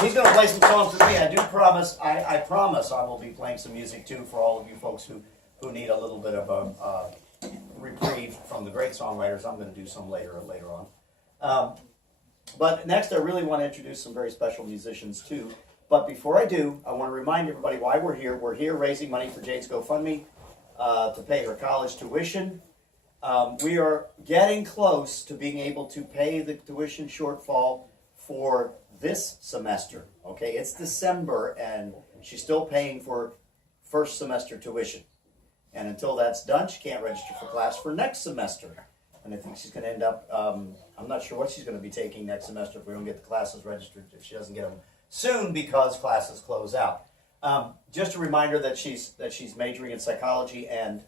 he's going to play some songs for me. I do promise, I promise I will be playing some music too for all of you folks who need a little bit of a reprieve from the great songwriters. I'm going to do some later on. But next, I really want to introduce some very special musicians too. But before I do, I want to remind everybody why we're here. We're here raising money for Jade's GoFundMe to pay her college tuition. We are getting close to being able to pay the tuition shortfall for this semester. Okay, it's December and she's still paying for first semester tuition. And until that's done, she can't register for class for next semester. And I think she's going to end up, I'm not sure what she's going to be taking next semester if we don't get the classes registered, if she doesn't get them soon because classes close out. Just a reminder that she's majoring in psychology and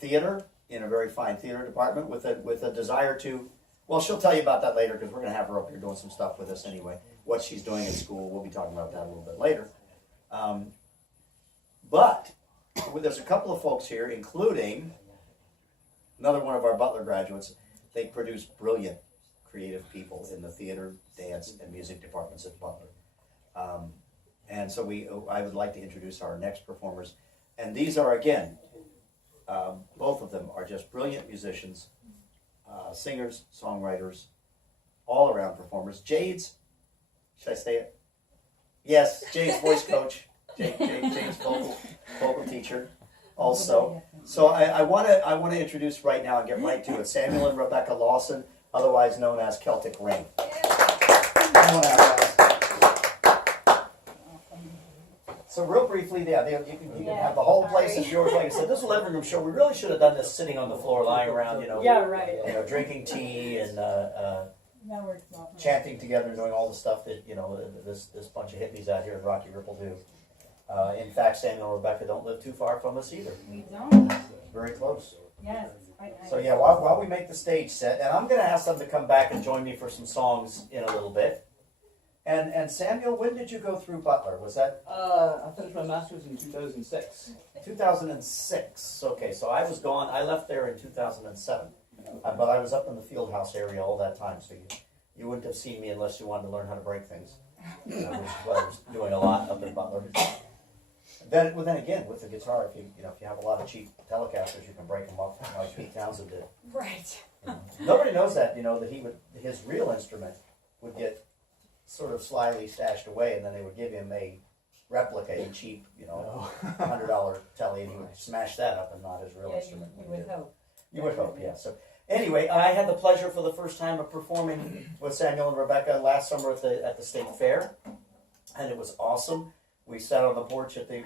theater in a very fine theater department with a desire to, well, she'll tell you about that later because we're going to have her up here doing some stuff with us anyway. What she's doing in school, we'll be talking about that a little bit later. But there's a couple of folks here, including another one of our Butler graduates. They produce brilliant, creative people in the theater, dance, and music departments at Butler. And so I would like to introduce our next performers. And these are, again, both of them are just brilliant musicians, singers, songwriters, all-around performers. Jade's, should I say it? Yes, Jade's voice coach. Jade's vocal teacher also. So I want to introduce right now and get right to it. Samuel and Rebecca Lawson, otherwise known as Celtic Rain. Come on out, guys. So real briefly, you can have the whole place as yours. Like I said, this is a living room show. We really should have done this sitting on the floor, lying around, drinking tea and chanting together, doing all the stuff that this bunch of hippies out here at Rocky Ripple do. In fact, Samuel and Rebecca don't live too far from us either. We don't. Very close. Yes, it's quite nice. So yeah, while we make the stage set, and I'm going to ask them to come back and join me for some songs in a little bit. And Samuel, when did you go through Butler? Was that? I finished my master's in 2006. 2006. Okay, so I was gone. I left there in 2007, but I was up in the field house area all that time. So you wouldn't have seen me unless you wanted to learn how to break things. Which is what I was doing a lot up in Butler. Then again, with the guitar, if you have a lot of cheap Telecasters, you can break them up like Pete Townsend did. Right. Nobody knows that his real instrument would get sort of slyly stashed away, and then they would give him a replica, a cheap, $100 telly, and he would smash that up and not his real instrument. You would hope. You would hope, yeah. So anyway, I had the pleasure for the first time of performing with Samuel and Rebecca last summer at the State Fair, and it was awesome. We sat on the porch at the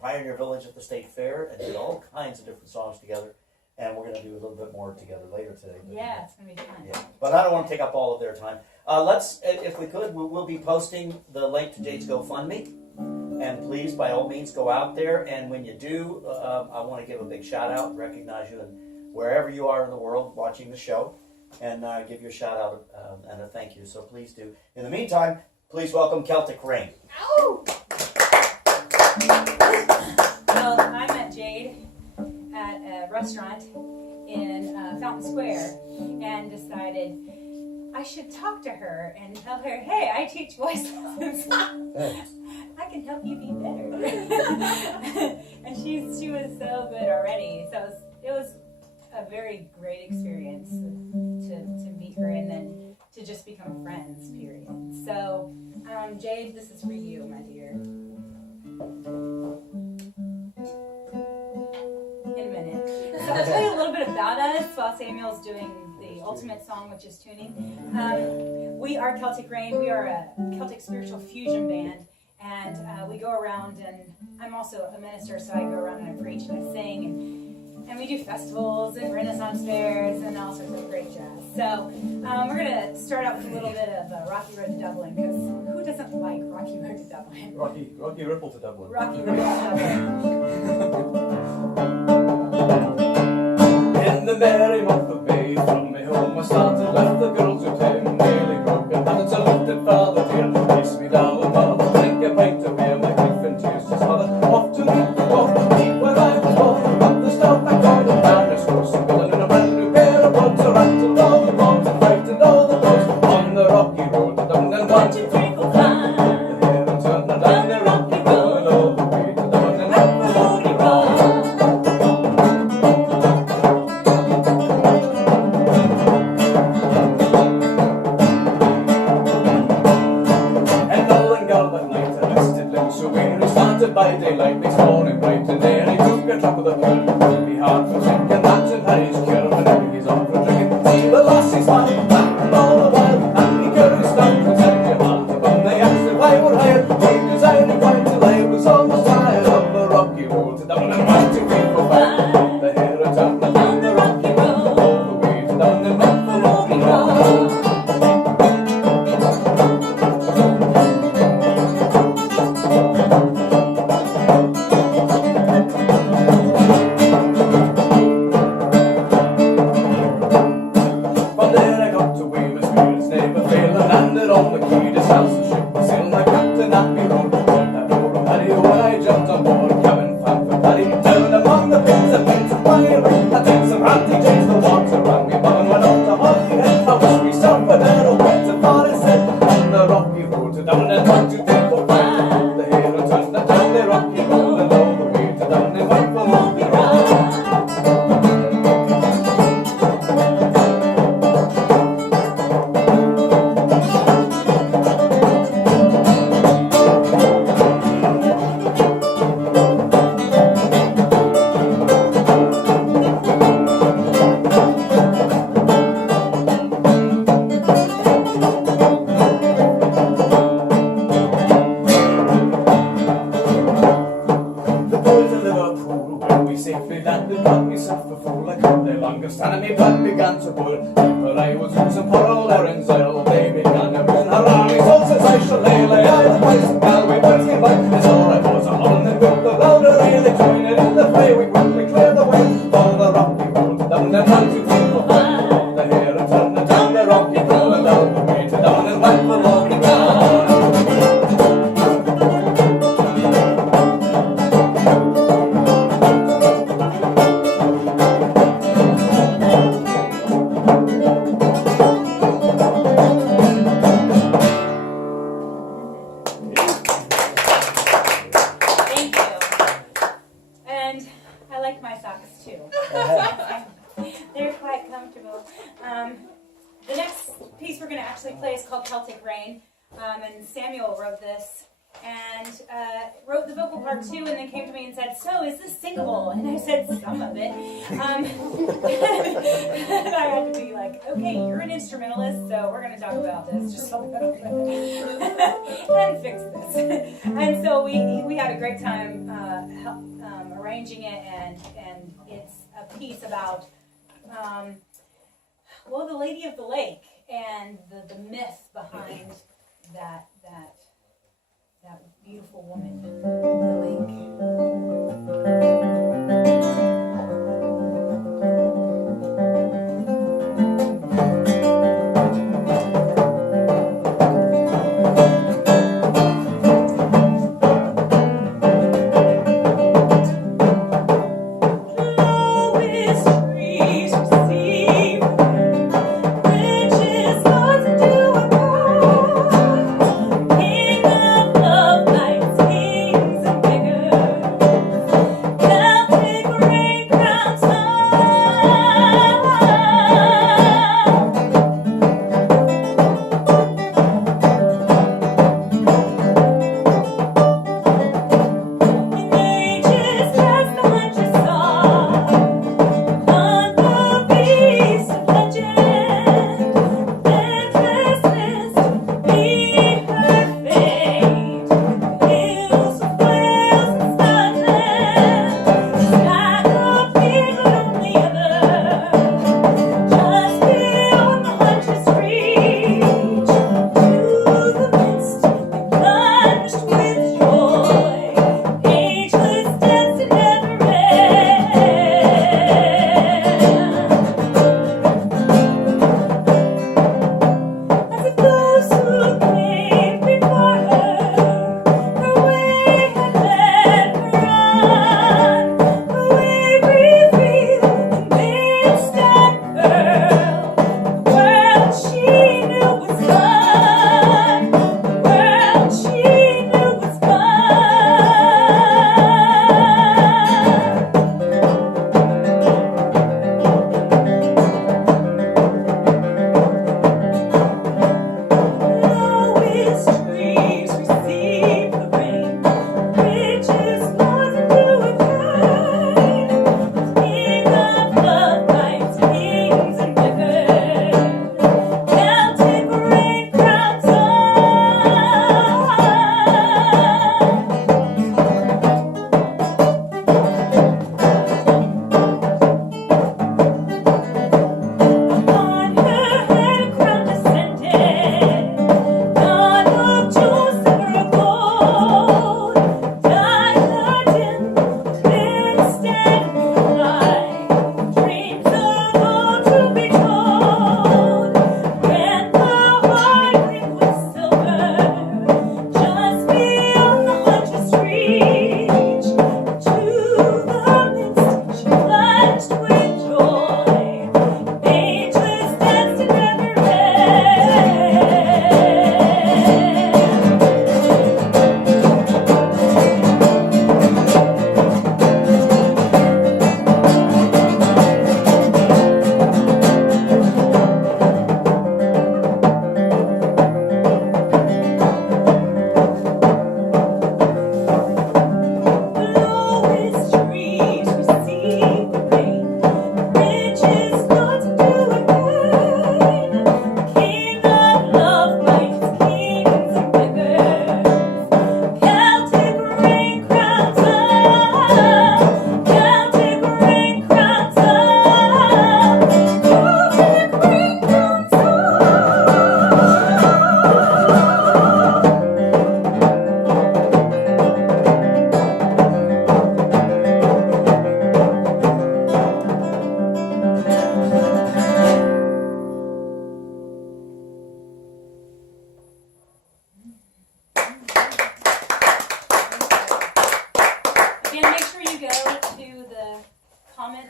Pioneer Village at the State Fair and did all kinds of different songs together. And we're going to do a little bit more together later today. Yeah, it's going to be fun. Yeah. But I don't want to take up all of their time. Let's, if we could, we'll be posting the link to Jade's GoFundMe. And please, by all means, go out there. And when you do, I want to give a big shout out, recognize you, and wherever you are in the world watching the show, and give you a shout out and a thank you. So please do. In the meantime, please welcome Celtic Rain. Ow! Well, I met Jade at a restaurant in Fountain Square and decided I should talk to her and tell her, hey, I teach voice lessons. I can help you be better. And she was so good already. So it was a very great experience to meet her and then to just become friends, period. So, Jade, this is for you, my dear. In a minute. So I'll tell you a little bit about us while Samuel's doing the ultimate song, which is tuning. We are Celtic Rain. We are a Celtic spiritual fusion band. And we go around, and I'm also a minister, so I go around and I preach and I sing. And we do festivals and Renaissance fairs and all sorts of great jazz. So we're going to start out with a little bit of Rocky Road to Dublin, because who doesn't like Rocky Road to Dublin? Rocky Ripple to Dublin. Rocky Road to Dublin. In the merry month of May, from my home I started, left the girls who came, nearly broken, and it's a looked at father dear, takes me down the mother, drink a pint of beer, my grief and tears just mother, off to meet the walk, deep where I was born, up the stop I called and Paris horse, and villain in a brand new pair of boots, I rattled all the bombs and frightened all the dogs, on the Rocky Road to Dublin, and 1, 2, 3, 4, 5. by daylight makes morning bright, and then he took a drop of the pill. It'll be hard for thinking that's in Harry's cure whenever he's on for drinking. See the lassie smile back and all the while, and he couldn't stop to tell you what. When they asked if I would hire, he was only going till I was almost tired of the rocky road to down and back to people back. The hair and down the rocky road, all the way to down and back the rocky road. On the key to sail the ship, I sailed my captain at me road. That road from Harry when I jumped on board, cabin fan for Paddy, down among the pins and pins of fire. I took some handy James, the water ran me bottom, went up to Holyhead. I wish we stopped for there, or went to Forest Head. On the rocky road to down and back to Dimple Farm. The hero turned down the rocky road and all the way to down and went for Rocky Road. And me blood began to boil, but I was using poor old Erin's oil. They began to run around me, so says I shall lay I the place in Galway, boys came by. It's all I was a holland and with the louder rail, they joined it in the fray. We quickly cleared the way for the rocky road, down and down to people fly. The hair and turned and down the rocky road, and down the way to down and back the rocky road. They're quite comfortable. The next piece we're going to actually play is called Celtic Rain, and Samuel wrote this and wrote the vocal part too, and then came to me and said, "So, is this singable?" And I said, "Some of it." And I had to be like, "Okay, you're an instrumentalist, so we're going to talk about this just a little bit and fix this." And so we had a great time arranging it, and it's a piece about the Lady of the Lake and the myth behind that beautiful woman, the lake. Bigger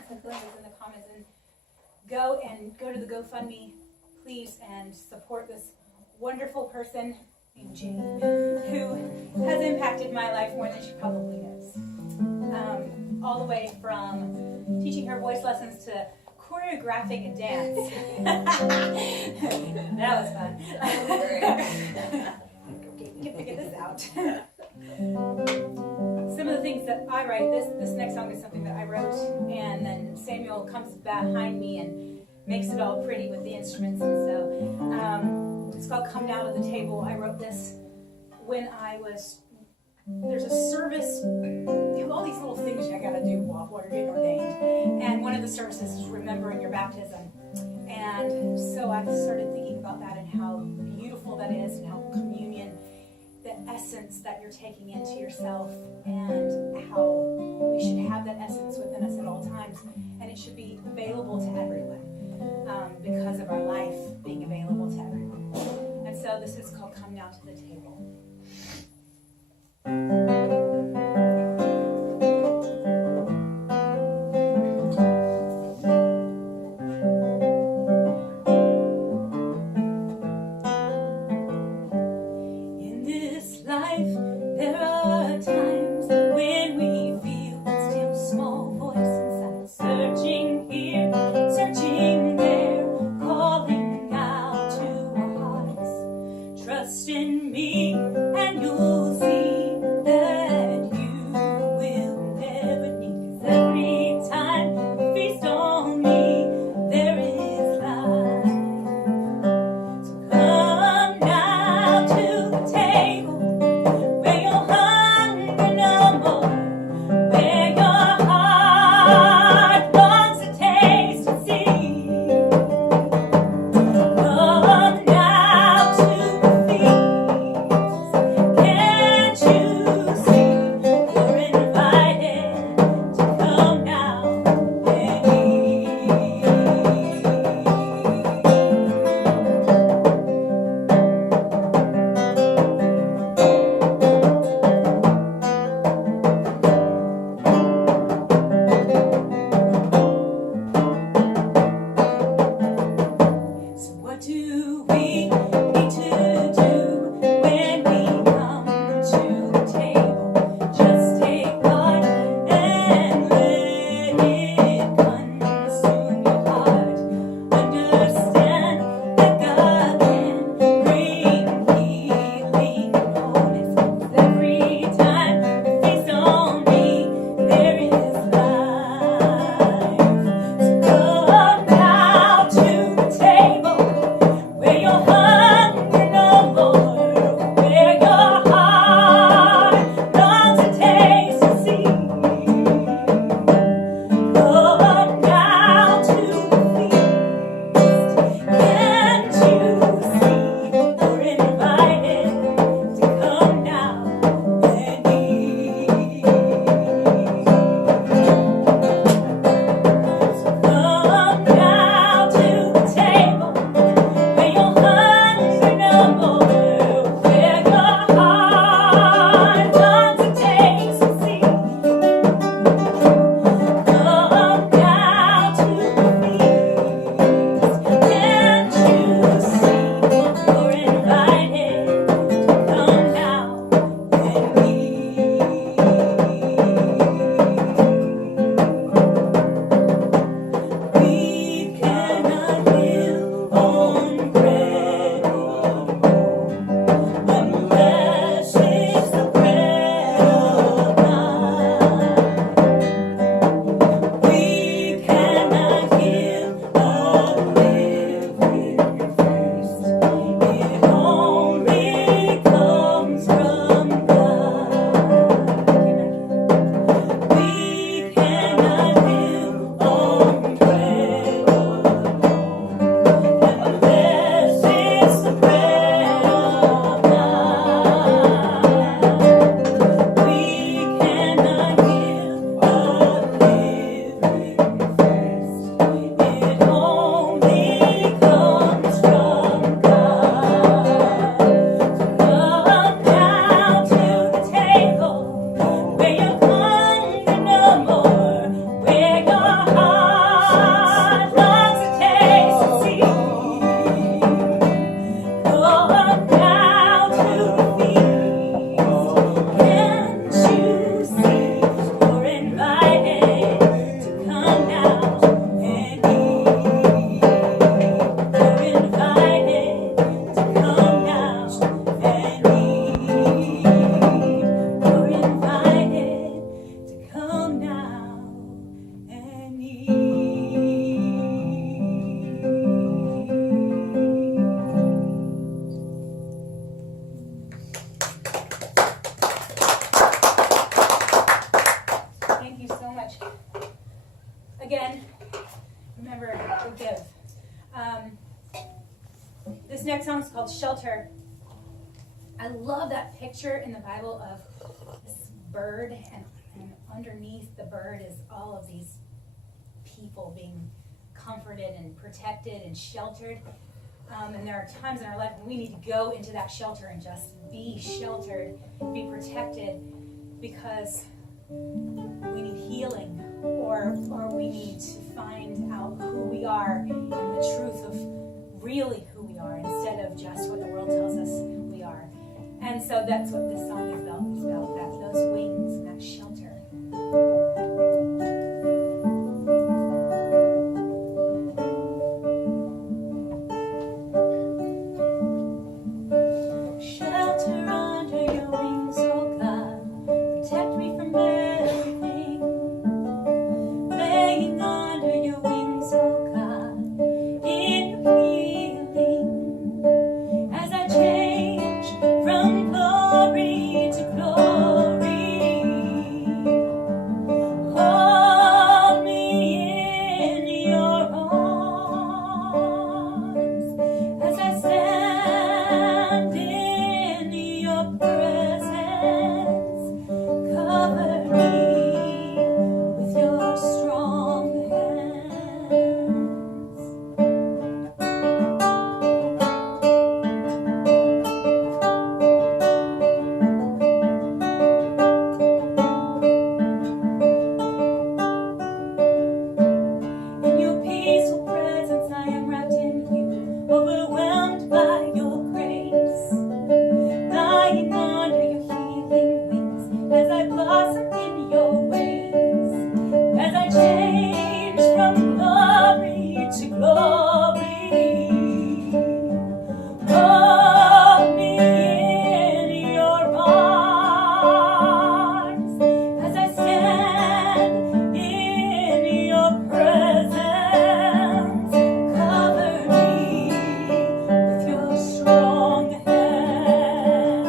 link is in the comments, and go to the GoFundMe, please, and support this wonderful person named Jade, who has impacted my life more than she probably knows. All the way from teaching her voice lessons to choreographic dance. That was fun. Okay, we can figure this out. Some of the things that I write, this next song is something that I wrote, and then Samuel comes behind me and makes it all pretty with the instruments, and so it's called Come Down to the Table. I wrote this when there's a service. You have all these little things you gotta do while you're getting ordained, and one of the services is remembering your baptism. And so I started thinking about that and how beautiful that is, and how communion, the essence that you're taking into yourself, and how we should have that essence within us at all times, and it should be available to everyone, because of our life being available to everyone. And so this is called Come Down to the Table. In this life, there are times when we feel that still small voice inside, searching here, searching there, calling out to our hearts. Trust in me, and you'll see that you will never need. 'Cause every time you feast on me, there is life. So come now to the table, where you're hungry no more, where your heart longs to taste and see. Come now to the feast, called Shelter. I love that picture in the Bible of this bird, and underneath the bird is all of these people being comforted and protected and sheltered. And there are times in our life when we need to go into that shelter and just be sheltered, be protected, because we need healing, or we need to find out who we are and the truth of really who we are instead of just what the world tells us we are. And so that's what this song is about. It's about that, those wings and that shelter. Shelter under your wings, oh God. Protect me from everything. Laying under your wings, oh God. In your healing, as I change from glory to glory. Hold me in your arms as I stand in your presence. Cover me with your strong hands. In your peaceful presence, I am wrapped in you, overwhelmed by your grace. Lying under your healing wings, as I blossom in your ways, as I change from glory to glory. Hold me in your arms as I stand in your presence. Cover me with your strong hand.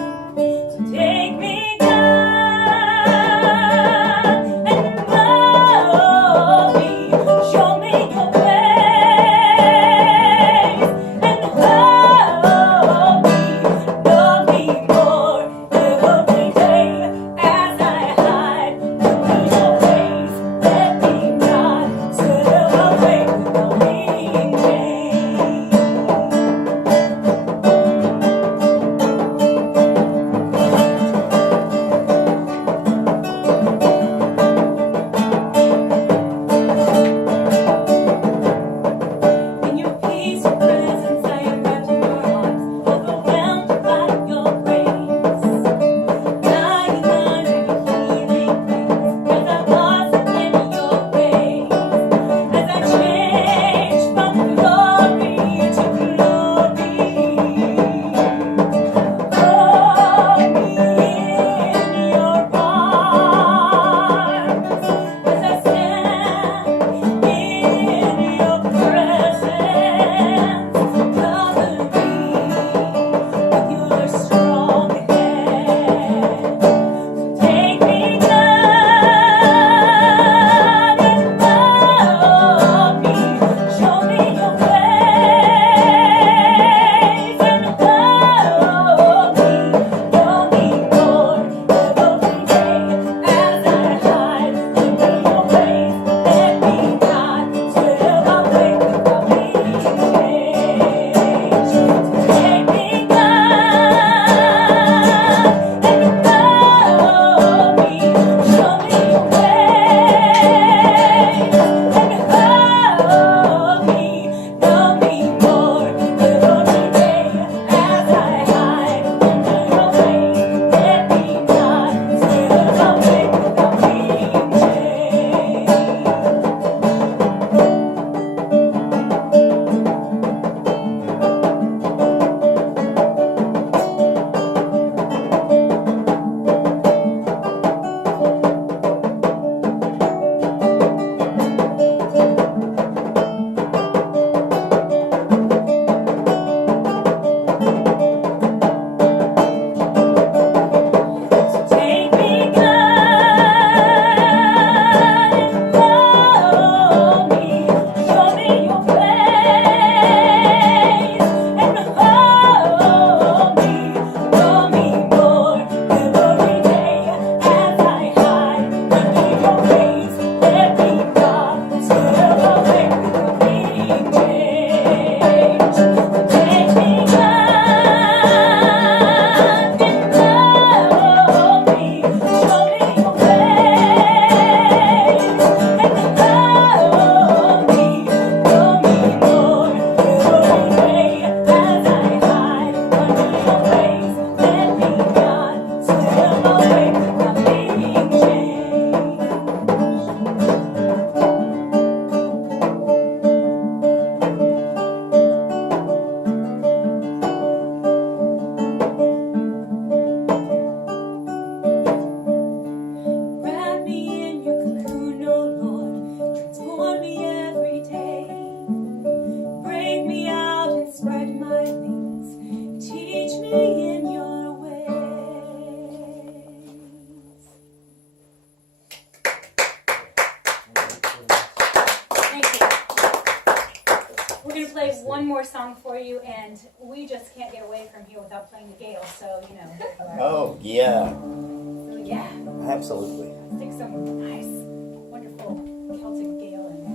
you, and we just can't get away from here without playing the Gale, so, you know. Here we are. Oh, yeah. So, yeah, Absolutely. stick some nice, wonderful Celtic Gale in there.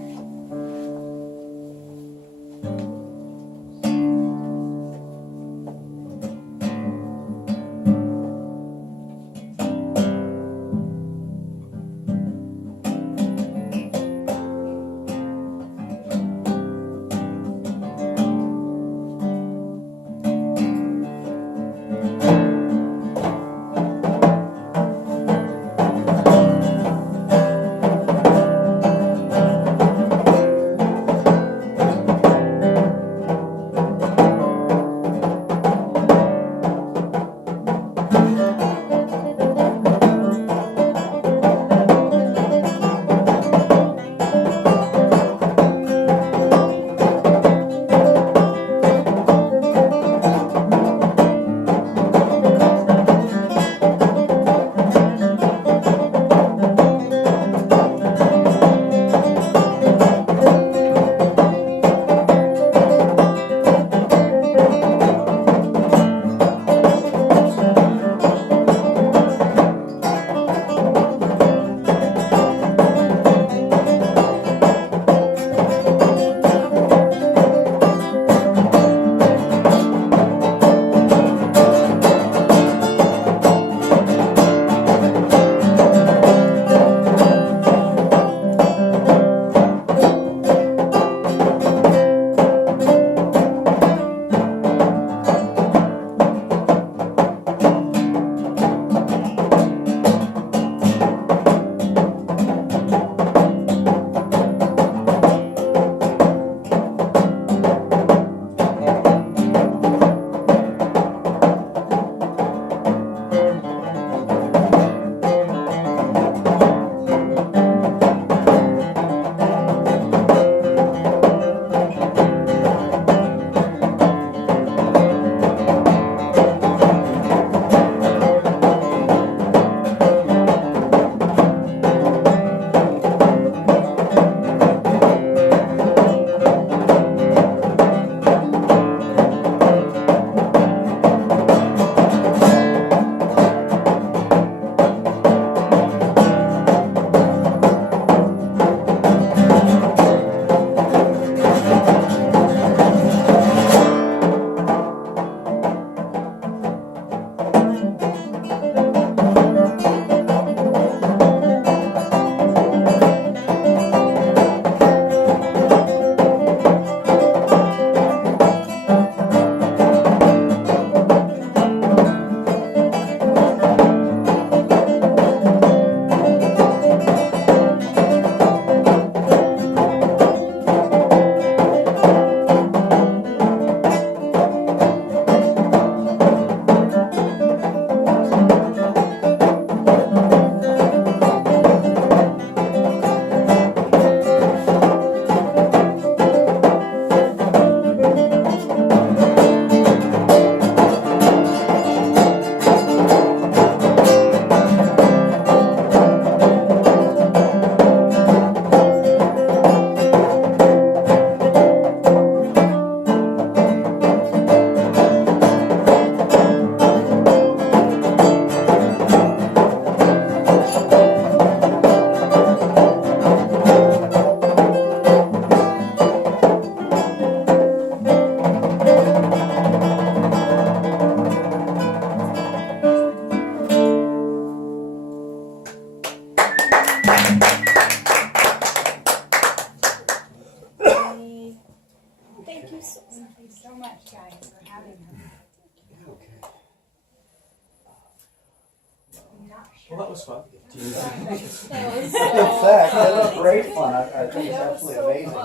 Well, that was fun. In fact, that was great fun. I think it's absolutely amazing.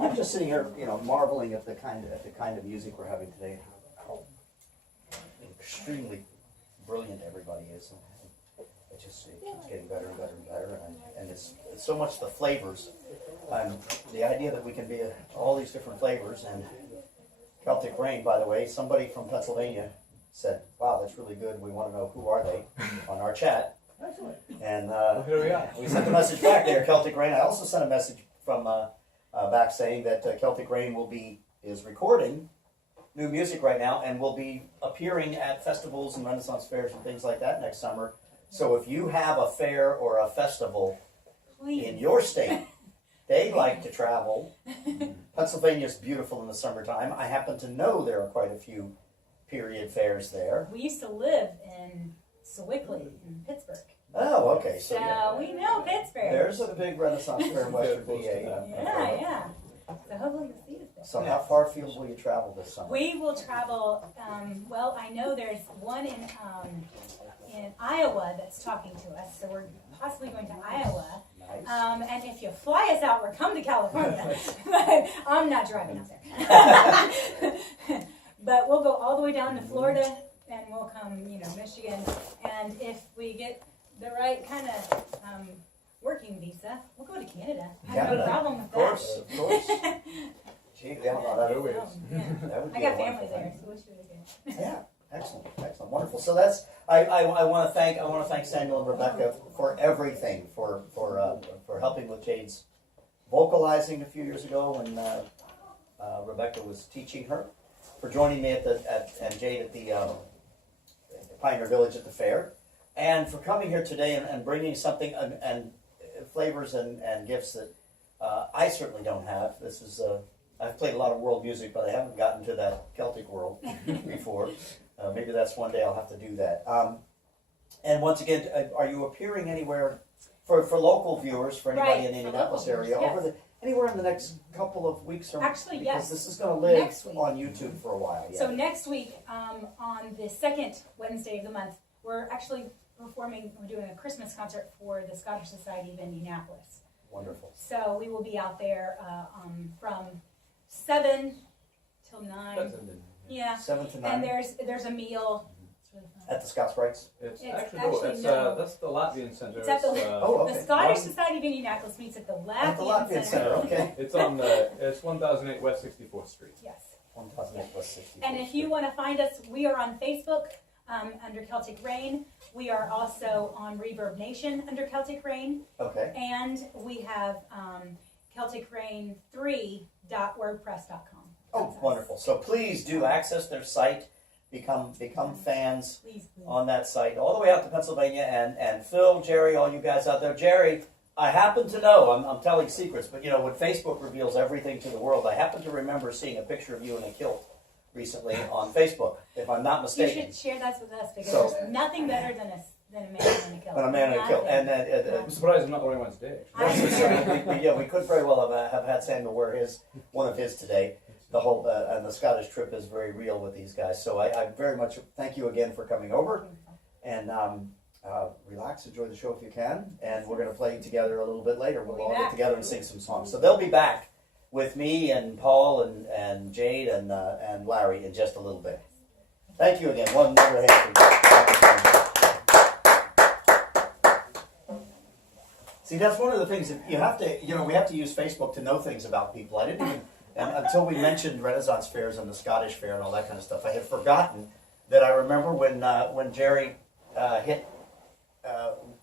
I'm just sitting here, marveling at the kind of music we're having today, and how extremely brilliant everybody is. It keeps getting better and better and better, and it's so much the flavors. The idea that we can be all these different flavors. And Celtic Rain, by the way, somebody from Pennsylvania said, "Wow, that's really good. We want to know who are they," on our chat. And Here we are. we sent a message back there, Celtic Rain. I also sent a message from back saying that Celtic Rain is recording new music right now, and will be appearing at festivals and Renaissance fairs and things like that next summer. So if you have a fair or a festival Please. in your state, they like to travel. Pennsylvania's beautiful in the summertime. I happen to know there are quite a few period fairs there. We used to live in Sewickley in Pittsburgh. Oh, okay. So So we know Pittsburgh. there's a big Renaissance fair in Western PA. Yeah. So hopefully you'll see us there. So how far afield will you travel this summer? We will travel. Well, I know there's one in Iowa that's talking to us, so we're possibly going to Iowa. Nice. And if you fly us out, we're coming to California. But I'm not driving out there. But we'll go all the way down to Florida, and we'll come, Michigan. And if we get the right kind of working visa, we'll go to Canada. I have no Canada. problem with Of course. Gee, yeah, that. that would, Yeah. that would be I got a family wonderful there, thing. so we should be good. Yeah, excellent, wonderful. So that's I want to thank Samuel and Rebecca for everything, for helping with Jade's vocalizing a few years ago when Rebecca was teaching her, for joining me and Jade at the Pioneer Village at the fair, and for coming here today and bringing something and flavors and gifts that I certainly don't have. This is I've played a lot of world music, but I haven't gotten to that Celtic world before. Maybe that's one day I'll have to do that. And once again, are you appearing anywhere for local viewers, for anybody Right, in the for Indianapolis local area, viewers, yes. anywhere in the next couple of weeks? Or, Actually, because yes. this is going to live Next week. on YouTube for a while. Yeah. So next week, on the second Wednesday of the month, we're actually we're doing a Christmas concert for the Scottish Society of Indianapolis. Wonderful. So we will be out there from 7 till 9. Yeah. 7 to 9 And there's a meal. It's really fun. at the Scots Brights. It's It's actually, actually no, no. that's the Latvian Center. It's at the- Oh, okay. The Scottish Society of Indianapolis meets at the At the Latvian Latvian Center. Center. Okay. It's on it's 1008 West 64th Street. Yes. 1008 West 60. And if you want to find us, we are on Facebook under Celtic Rain. We are also on Reverb Nation under Celtic Rain. Okay. And we have CelticRain3.wordpress.com. Oh, That's us. wonderful. So please do access their site, become fans Please. on that site, all the way out to Pennsylvania. And Phil, Jerry, all you guys out there. Jerry, I happen to know, I'm telling secrets, but when Facebook reveals everything to the world, I happen to remember seeing a picture of you in a kilt recently on Facebook, if I'm not You mistaken. should share that with us because So- there's nothing better than a man in a kilt. But a man in a kilt. And I'm surprised I'm not the only one today. we could very well have had Samuel wear one of his today. The whole and the Scottish trip is very real with these guys. So I very much thank you again for coming over, and relax, enjoy the show if you can, and we're going to play together a little bit later. We'll all get together and sing some songs. So they'll be back with me and Paul and Jade and Larry in just a little bit. Thank you again. One more hand. See, that's one of the things that you have to, we have to use Facebook to know things about people. I didn't even, until we mentioned Renaissance fairs and the Scottish fair and all that kind of stuff, I had forgotten that I remember when Jerry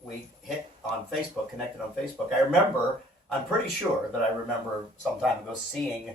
we hit on Facebook, connected on Facebook. I'm pretty sure that I remember some time ago seeing